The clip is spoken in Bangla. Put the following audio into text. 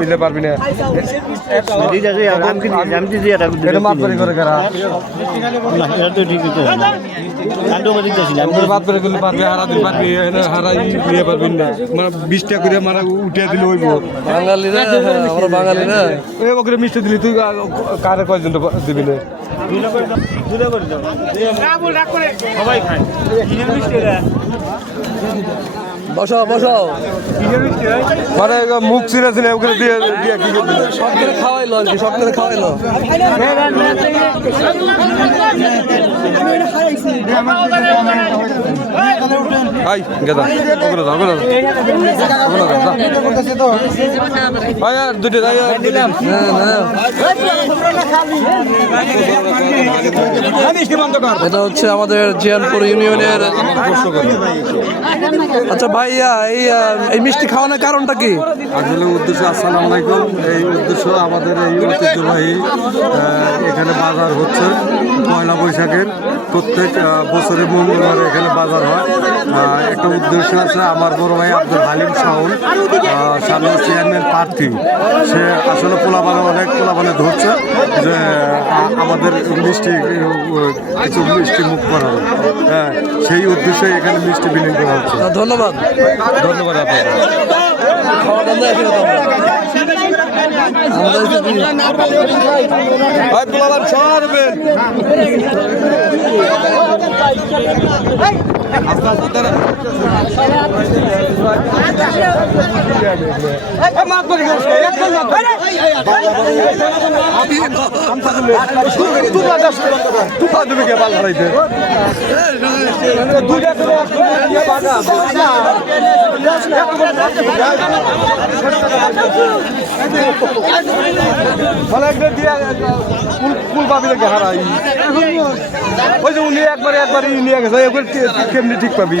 মিলে পারবি না মানে 20 টাকা করে মারা উঠে দিলে হইব বাঙালিরা আমরা বাঙালিরা এই বকরে মিষ্টি দিলি তুই কারে কয়জন দিবি না সবাই খায় বসাও বসাও মানে মুখ ছিঁড়ে ছিঁড়ে ওখানে দিয়ে দিয়ে কি সব করে খাওয়াইলো আর কি সব করে খাওয়াইলো হাই গেদা ওগুলো দাও ওগুলো ভাই আর দুটো যাই দিলাম এটা হচ্ছে আমাদের জিয়ানপুর ইউনিয়নের আচ্ছা ভাইয়া এই মিষ্টি খাওয়ানোর কারণটা কি আসলে উদ্দেশ্য আসসালামু আলাইকুম এই উদ্দেশ্য আমাদের এই ঐতিহ্যবাহী এখানে বাজার হচ্ছে পয়লা বৈশাখের প্রত্যেক বছরের মঙ্গলবার এখানে বাজার হয় একটা উদ্দেশ্য আছে আমার বড় ভাই আব্দুল হালিম শাহুল সামনে চেয়ারম্যান প্রার্থী সে আসলে অনেক পোলাপানে ধরছে যে আমাদের মিষ্টি কিছু মিষ্টি মুখ করা হ্যাঁ সেই উদ্দেশ্যে এখানে মিষ্টি বিলীন করা হচ্ছে ধন্যবাদ ধন্যবাদ আপনাকে ফুল পাবি নাকি হারাই ওই যে উনি একবারে নিয়ে গেছে কেমনি ঠিক পাবি